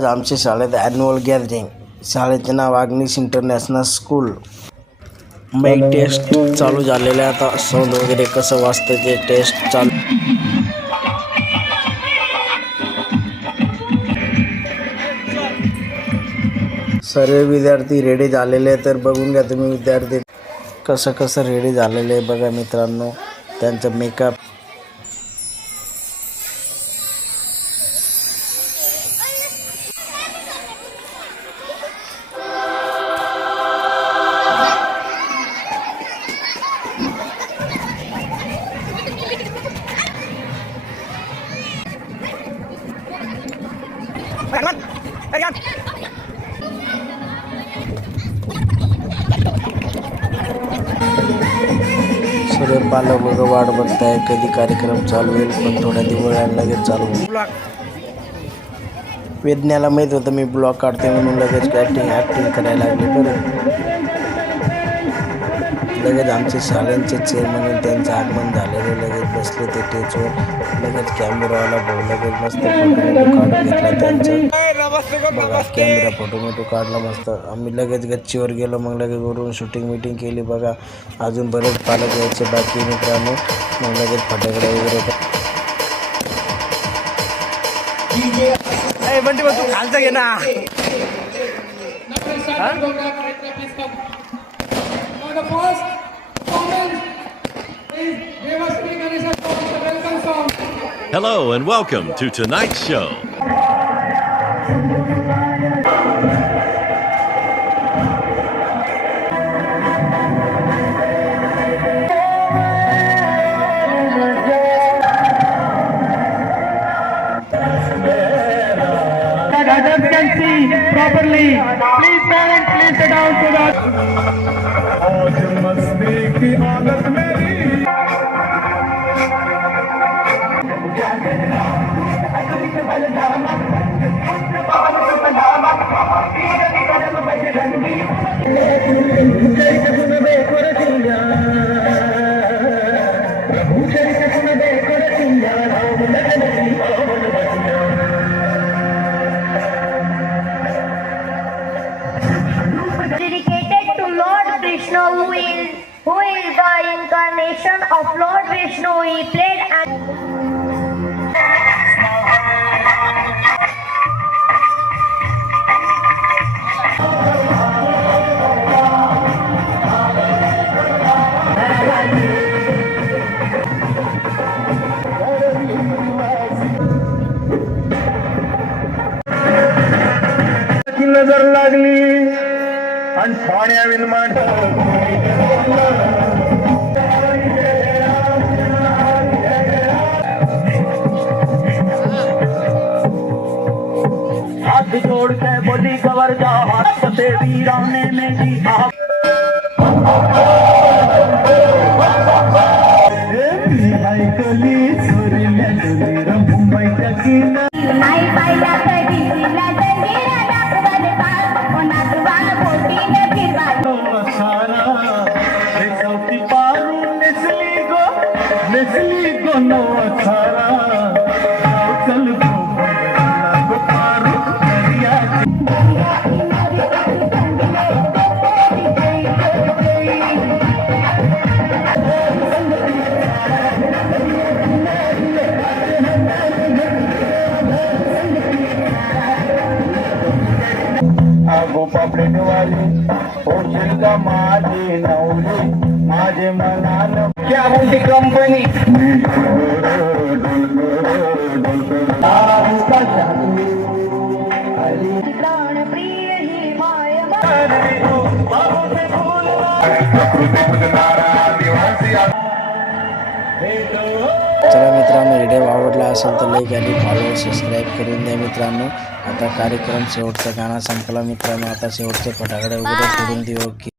आज आमच्या शाळेत ॲन्युअल गॅदरिंग. शाळेचे नाव आग्निश इंटरनॅशनल स्कूल. माईक टेस्ट चालू झालेले. आता साऊंड वगैरे कसं वाजतं ते टेस्ट चालू. सर्व विद्यार्थी रेडी झालेले. तर बघून घ्या तुम्ही विद्यार्थी कसं रेडी झालेले आहे. बघा मित्रांनो, त्यांचं मेकअप. सर्व पालक लोक वाट बघताय कधी कार्यक्रम चालू होईल, पण थोड्या दिवसात लगेच चालू होईल. वेदन्याला माहीत होतं मी ब्लॉग काढते म्हणून लगेच ॲक्टिंग करायला लागले. बरं लगेच आमचे शाळेंचे चेअरमन त्यांचं आगमन झालेलं. लगेच बसले ते टेजवर. लगेच कॅमेरावाला भाऊ लगेच मस्त फोटो काढून घेतला त्यांचं. बघा कॅमेरा फोटो काढला मस्त. आम्ही लगेच गच्चीवर गेलो. मग लगेच वरून शूटिंग केली. बघा अजून बरेच पालक यायचे बाकी मित्रांनो. मग लगेच फटाकडे वगैरे बंटी तू खालचा घे ना. Hello and welcome to tonight's show. Others can see properly. Please parents, please sit down so that. Dedicated to Lord Vishnu, who is the incarnation of Lord Vishnu. He played and नजर लागली आणि पाण्या विनमान हाथ जोड़ के बोली cover जा हाथ से वीराने में जी ऐकली सुरल्या डोली मुंबईच्या किनारी नाही पाहिला कधी तिला जंजीरा दाखवल का कोणात वाल पोटीने फिरवाल. चौथी पारू नेसली गो नवसारा चल गो पारू आगो पापडेवाली होशील का माझी नवली माझे मनान क्या होती कंपनी प्राण प्रिय ही माय चला मित्रांनो, व्हिडिओ आवडला असेल तर लाईक आणि फॉलो सबस्क्राईब करून द्या मित्रांनो. आता कार्यक्रम शेवटचा गाणं संपला मित्रांनो. आता शेवटचे फटाकडे वगैरे फोडून देऊ.